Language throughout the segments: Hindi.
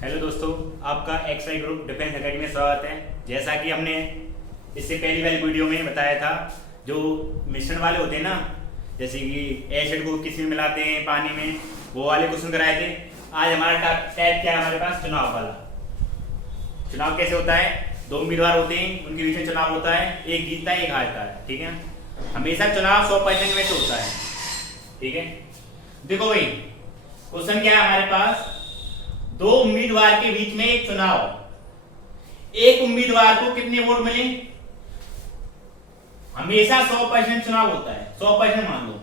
हेलो दोस्तों, आपका एक्सआई ग्रुप डिफेंस एकेडमी में स्वागत है। जैसा कि हमने इससे पहली वाली वीडियो में बताया था, जो मिश्रण वाले होते हैं ना, जैसे कि एसिड को किसी में मिलाते हैं पानी में, वो वाले क्वेश्चन कराए थे। आज हमारा टाइप क्या है, हमारे पास चुनाव वाला। चुनाव कैसे होता है, दो उम्मीदवार होते हैं, उनके बीच में चुनाव होता है, एक जीतता है एक हारता है। ठीक है, हमेशा चुनाव 100% में से होता है। ठीक है, देखो भाई क्वेश्चन क्या है हमारे पास, दो उम्मीदवार के बीच में एक चुनाव, एक उम्मीदवार को कितने वोट मिले। हमेशा 100% चुनाव होता है, 100% मान लो।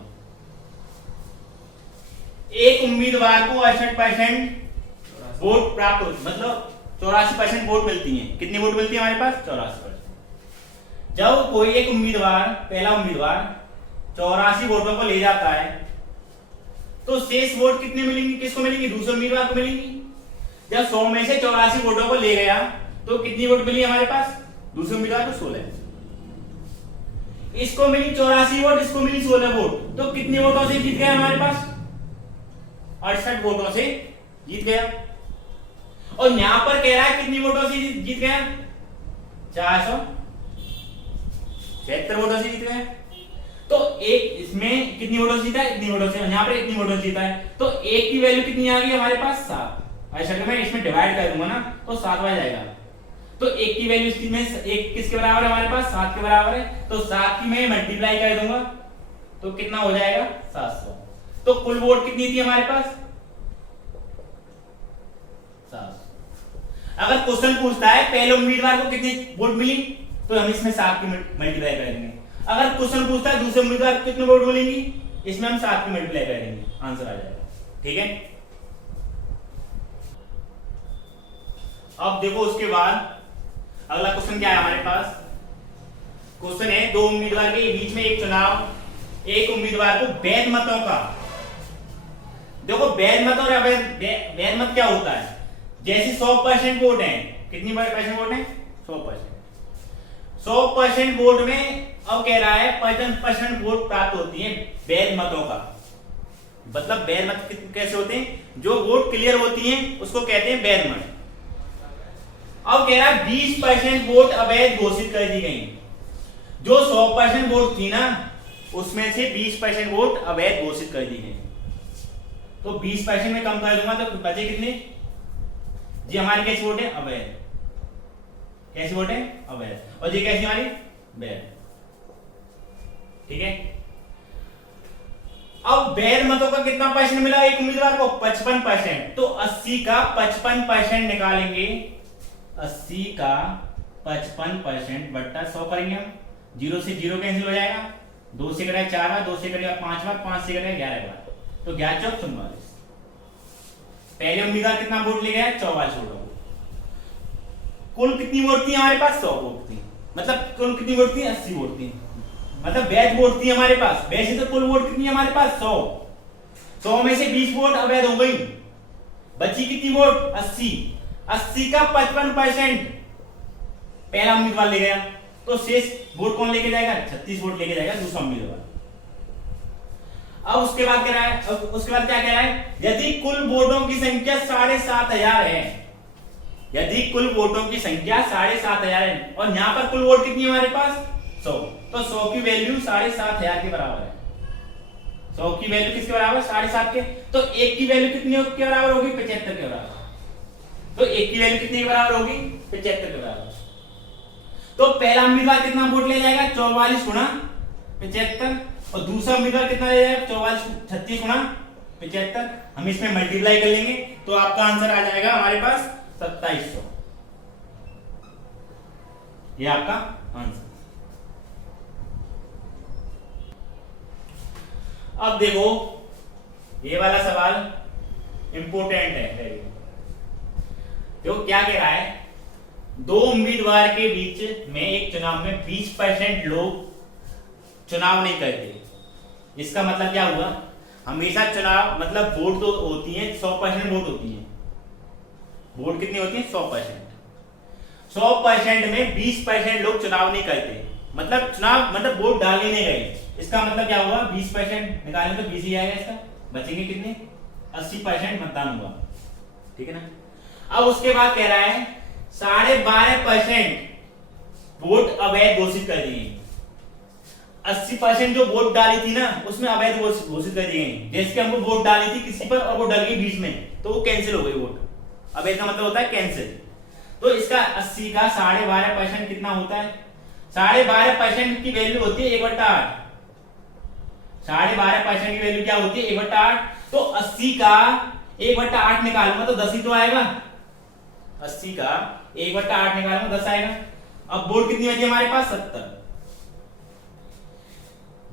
एक उम्मीदवार को 68% वोट प्राप्त होते, मतलब 84% वोट मिलती हैं। कितनी वोट मिलती है हमारे पास, 84%। जब कोई एक उम्मीदवार, पहला उम्मीदवार 84 वोटों को ले जाता है, तो शेष वोट कितने मिलेंगे, किसको मिलेंगे, दूसरे उम्मीदवार को मिलेंगी। जब 100 में से 84 वोटों को ले गया, तो कितनी वोट मिली हमारे पास, दूसरे उम्मीदवार को 16। इसको मिली 84 वोट, इसको मिली 16 वोट, तो कितने वोटों से जीत गया हमारे पास, 68 वोटों से जीत गया। और यहां पर कह रहा है कितनी वोटों से जीत गया, 476 वोटों से जीत गया। तो एक इसमें कितनी वोटों से जीता है, इतनी वोटों से, यहां पर इतनी वोटों से जीता है। तो एक की वैल्यू कितनी आ गई हमारे पास, 7। ऐसा मैं इसमें डिवाइड कर दूंगा ना, तो 7 आ जाएगा। तो एक की वैल्यू इसमें एक किसके बराबर है हमारे पास, 7 के बराबर है। तो 7 की मैं मल्टीप्लाई कर दूंगा, तो कितना हो जाएगा, 700। तो कुल वोट कितनी थी हमारे पास, 700। अगर क्वेश्चन पूछता है पहले उम्मीदवार को कितनी वोट मिली, तो हम इसमें 7 की मल्टीप्लाई करेंगे। अगर क्वेश्चन पूछता है दूसरे उम्मीदवार को कितने वोट मिलेंगी, इसमें हम 7 की मल्टीप्लाई करेंगे, आंसर आ जाएगा। ठीक है, अब देखो उसके बाद अगला क्वेश्चन क्या है हमारे पास। क्वेश्चन है, दो उम्मीदवार के बीच में एक चुनाव, एक उम्मीदवार को वैध मतों का, देखो वैध मत और वैध मत क्या होता है, जैसे 100% वोट है, कितनी परसेंट वोट है, 100%। 100% वोट में अब कह रहा है 50% वोट प्राप्त होती है वैध मतों का। मतलब वैध मत कैसे होते हैं, जो वोट क्लियर होती हैं उसको कहते हैं वैध मत। अब कह रहा है 20% वोट अवैध घोषित कर दी गई। जो 100% वोट थी ना, उसमें से 20% वोट अवैध घोषित कर दी गई। तो 20% में कम कर दूंगा तो बचे कितने जी, हमारी कैसी वोट है, अवैध। कैसी वोट है, अवैध। और ये कैसी हमारी, वैध। ठीक है, अब वैध मतों का कितना परसेंट मिला एक उम्मीदवार को, 55%। तो 80 का 55% निकालेंगे, 80 का 55% बट्टा 100 करेंगे हम। 0 से 0 कैंसिल हो जाएगा, 2 से करेगा 4 बार, 2 से करेगा 5 बार, 5 से करेगा 11 बार, तो 11 चौक 44। पहले उम्मीदवार कितना वोट ले गया, 44 वोटों। कुल कितनी वोट थी हमारे पास, 100 वोट थी। मतलब कुल कितनी वोट थी, 80 वोट थी। मतलब वैध वोट थी हमारे पास। वैसे तो कुल वोट कितनी है हमारे पास, 100। 100 में से 20 वोट अवैध हो गई, बची कितनी वोट, 80। 80 का 55% पहला उम्मीदवार ले गया, तो शेष वोट कौन लेके जाएगा, 36 वोट लेके जाएगा दूसरा उम्मीदवार। अब उसके बाद कह रहा है, उसके बाद क्या कह रहा है, यदि कुल वोटों की संख्या 7500 है, यदि कुल वोटों की संख्या 7500 है, और यहां पर कुल वोट कितनी है हमारे पास, 100, तो 100 की वैल्यू 7500 के बराबर है। 100 की वैल्यू किसके बराबर, 7.5 के। तो एक की वैल्यू कितनी के बराबर होगी, 75 के बराबर। तो एक की वैल्यू कितने के बराबर होगी, 75 के बराबर। तो पहला उम्मीदवार कितना वोट ले जाएगा, 44 गुणा 75, और दूसरा उम्मीदवार कितना ले जाएगा, 36 गुणा 75। हम इसमें मल्टीप्लाई कर लेंगे, तो आपका आंसर आ जाएगा हमारे पास 2700। ये आपका आंसर। अब देखो ये वाला सवाल इंपोर्टेंट है। देखो क्या कह रहा है, दो उम्मीदवार के बीच में एक चुनाव में 20% लोग चुनाव नहीं करते। इसका मतलब क्या हुआ, हमेशा चुनाव मतलब वोट तो होती है, 100% वोट होती है। वोट कितनी होती है, 100%। 100% में 20% लोग चुनाव नहीं करते, मतलब चुनाव मतलब वोट डालने नहीं गए। इसका मतलब क्या हुआ, 20% निकालेंगे तो 20 ही आएगा, इसका बचेंगे कितने, 80% मतदान हुआ। ठीक है ना। अब उसके बाद कह रहा है 12.5% वोट अवैध घोषित कर दिए। 80% जो वोट डाली थी ना उसमें अवैध घोषित कर दिए। जैसे कि हमको वोट डाली थी किसी पर और वो डल गई बीच में तो वो कैंसिल हो गई वोट। अवैध का मतलब होता है कैंसिल। तो इसका 80 का 12.5% कितना होता है? 12.5% की वैल्यू होती है 1/8। 12.5% की वैल्यू क्या होती है? 1/8। तो 80 का 1/8 निकालूंगा तो 10 ही तो आएगा। 80 का 1/8 निकालूंगा 10 आएगा। अब वोट कितनी बची हमारे पास? 70।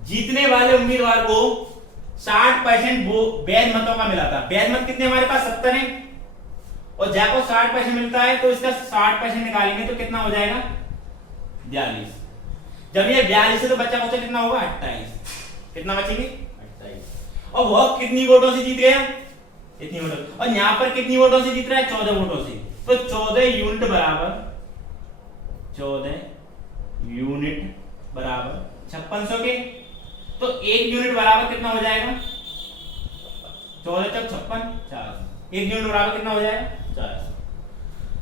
जीतने वाले उम्मीदवार को 60% वैध मतों का मिला था। वैध मत कितने हमारे पास? 70 है और जाको 60% मिलता है तो इसका 60% निकालेंगे तो कितना हो जाएगा? 42। जब ये 42 है तो बच्चा बचा कितना होगा? 28। कितना बचेंगे? 28। और वह कितनी वोटों से जीत गया? इतनी वोटों। और यहां पर कितनी वोटों से जीत रहा है? 14 वोटों से। तो 14 यूनिट बराबर 5600 के। तो 1 यूनिट बराबर कितना हो जाएगा? 14 × 56 400। 1 यूनिट बराबर कितना हो जाएगा? 400।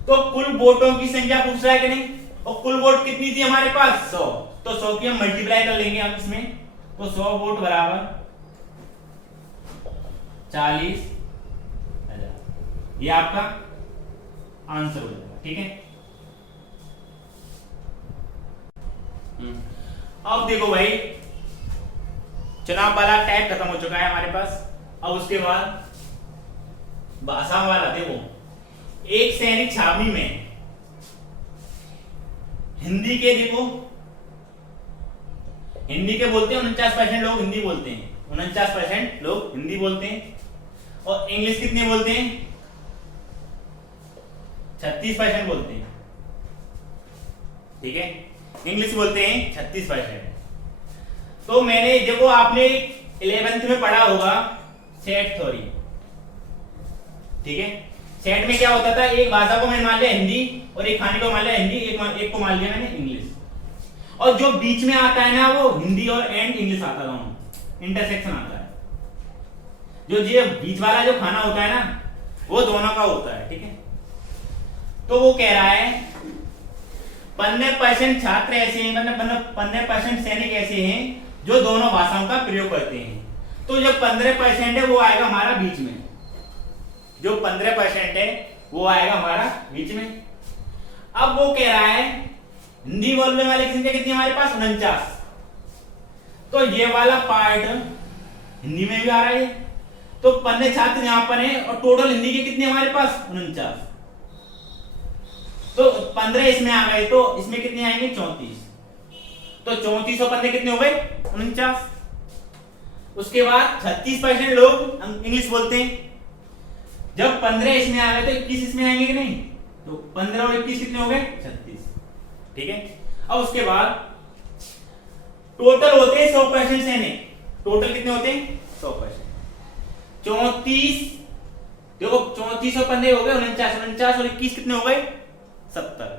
तो कुल वोटों की संख्या पूछ रहा है कि नहीं? और कुल वोट कितनी थी हमारे पास? 100। तो 100 की हम मल्टीप्लाई कर लेंगे हम इसमें। तो 100 वोट बराबर 40,000। ये आपका आंसर हो जाएगा। ठीक है। अब देखो भाई चुनाव वाला टैग खत्म हो चुका है हमारे पास। अब उसके बाद भाषा वाला देखो, एक सैनिक छावनी में हिंदी के देखो, हिंदी के बोलते हैं 49% लोग हिंदी बोलते हैं। 49% लोग हिंदी बोलते हैं। और इंग्लिश कितने बोलते हैं? 36% बोलते हैं। ठीक है, इंग्लिश बोलते हैं 36%। तो मैंने देखो आपने 11th में पढ़ा होगा सेट थ्योरी। ठीक है, सेट में क्या होता था? एक भाषा को मैंने मान लिया हिंदी और एक खाने को मान लिया हिंदी, एक को मान लिया मैंने इंग्लिश। और जो बीच में आता है ना वो हिंदी और एंड इंग्लिश आता है, दोनों इंटरसेक्शन आता है। जो ये बीच वाला जो खाना होता है ना वो दोनों का होता है। ठीक है, तो वो कह रहा है 15% छात्र ऐसे हैं, मतलब 15% सैनिक ऐसे हैं जो दोनों भाषाओं का प्रयोग करते हैं। तो जो 15% है वो आएगा हमारा बीच में। जो 15% है वो आएगा हमारा बीच में। अब वो कह रहा है हिंदी बोलने वाले की संख्या कितनी हमारे पास? 49। तो ये वाला पार्ट हिंदी में भी आ रहा है। तो 15 छात्र यहां पर हैं और टोटल हिंदी के कितने हमारे पास? 49। तो 15 इसमें आ गए तो इसमें कितने आएंगे? 34। तो 34 और 15 कितने हो गए? 49। उसके बाद 36% लोग इंग्लिश बोलते हैं। जब 15 इसमें आ गए तो 21 इसमें आएंगे कि नहीं? तो 15 और 21 कितने हो गए? 36। ठीक है, अब उसके बाद टोटल होते हैं 100% सैनिक। टोटल कितने होते हैं? 100%। 34 देखो, 34 और 15 हो गए 49। 49 और 21 कितने हो गए? 70।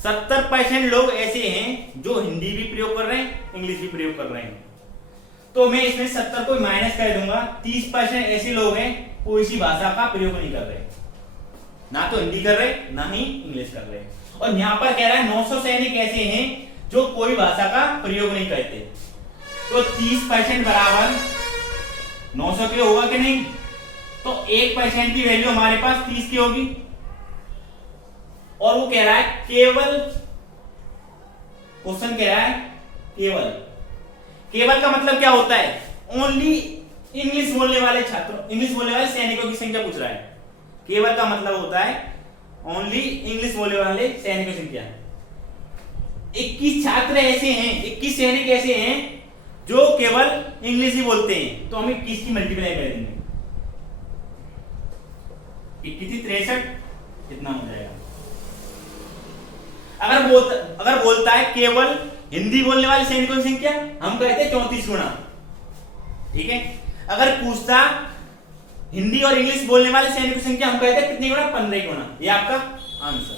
70% लोग ऐसे हैं जो हिंदी भी प्रयोग कर रहे हैं, इंग्लिश भी प्रयोग कर रहे हैं। तो मैं इसमें 70 को माइनस कर दूंगा। 30% ऐसे लोग हैं कोई सी भाषा का प्रयोग नहीं कर रहे, ना तो हिंदी कर रहे ना ही इंग्लिश कर रहे। और यहां पर कह रहा है 900 सैनिक ऐसे हैं जो कोई भाषा का प्रयोग नहीं करते। तो 30% बराबर 900 के होगा कि नहीं? तो 1% की वैल्यू हमारे पास 30 की होगी। और वो कह रहा है केवल, क्वेश्चन कह रहा है केवल। केवल का मतलब क्या होता है? ओनली इंग्लिश बोलने वाले छात्रों, इंग्लिश बोलने वाले सैनिकों की संख्या पूछ रहा है। केवल का मतलब होता है ओनली इंग्लिश बोलने वाले सैनिकों की संख्या। 21 छात्र ऐसे हैं, 21 सैनिक ऐसे हैं जो केवल इंग्लिश ही बोलते हैं। तो हम 21 की मल्टीप्लाई कर देंगे। 21 63 कितना हो जाएगा? अगर बोलता है केवल हिंदी बोलने वाले सैनिकों की संख्या, हम कहते हैं 34 गुना। ठीक है, अगर पूछता हिंदी और इंग्लिश बोलने वाले सैनिकों की संख्या, हम कहते हैं कितनी गुना? 15 गुना। ये आपका आंसर।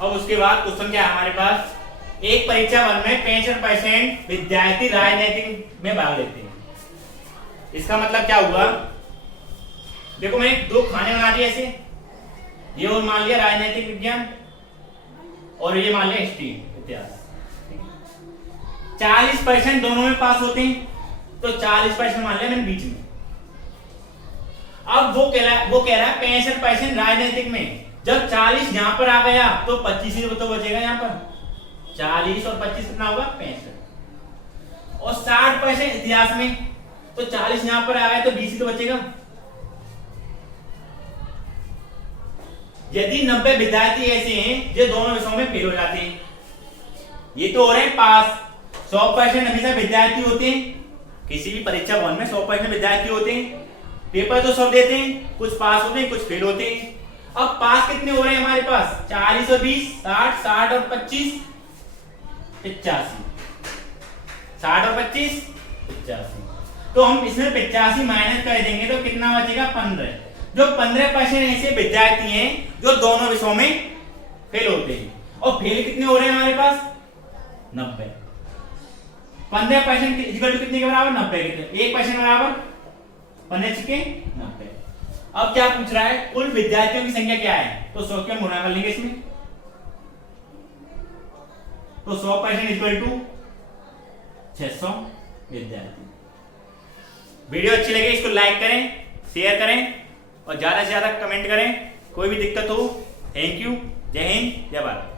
अब उसके बाद क्वेश्चन क्या है हमारे पास? एक परीक्षा वन में 65% विद्यार्थी राजनीतिक में भाग लेते हैं। इसका मतलब क्या हुआ? देखो मैंने दो खाने बना दिए ऐसे, ये और मान लिया राजनीतिक विज्ञान और ये मान लिया हिस्ट्री इतिहास। 40% दोनों में पास होते हैं, तो 40% मान लिया मैंने बीच में। अब वो कह रहा है 65% राजनीतिक में। जब 40 यहां पर आ गया तो 25 ही तो बचेगा यहां पर। 40 और 25 कितना होगा 65। और 60% इतिहास में, तो 40 यहां पर आ गया तो 20 ही तो बचेगा। यदि 90 विद्यार्थी ऐसे हैं जो दोनों विषयों में फेल हो जाते हैं, ये तो हो रहे हैं पास। 100% हमेशा विद्यार्थी होते हैं, किसी भी परीक्षा भवन में 100% विद्यार्थी होते हैं। पेपर तो सब देते हैं, कुछ पास होते हैं कुछ फेल होते हैं। अब पास कितने हो रहे हैं हमारे पास? 40 और 20, 60, 60 और 25, 85। 60 और 25, 85। तो हम इसमें 85 माइनस कर देंगे तो कितना बचेगा? 15। जो 15% ऐसे विद्यार्थी हैं जो दोनों विषयों में फेल होते हैं। और फेल कितने हो रहे हैं हमारे पास? 90। 15% इक्वल टू कितने के बराबर? 90 के। 1% बराबर 15 छिके 90। अब क्या पूछ रहा है? कुल विद्यार्थियों की संख्या क्या है? तो 100 के हम गुणा कर लेंगे इसमें, तो 100% इक्वल टू 600 विद्यार्थी। वीडियो अच्छी लगे इसको लाइक करें, शेयर करें और ज्यादा से ज्यादा कमेंट करें। कोई भी दिक्कत हो, थैंक यू। जय हिंद, जय भारत।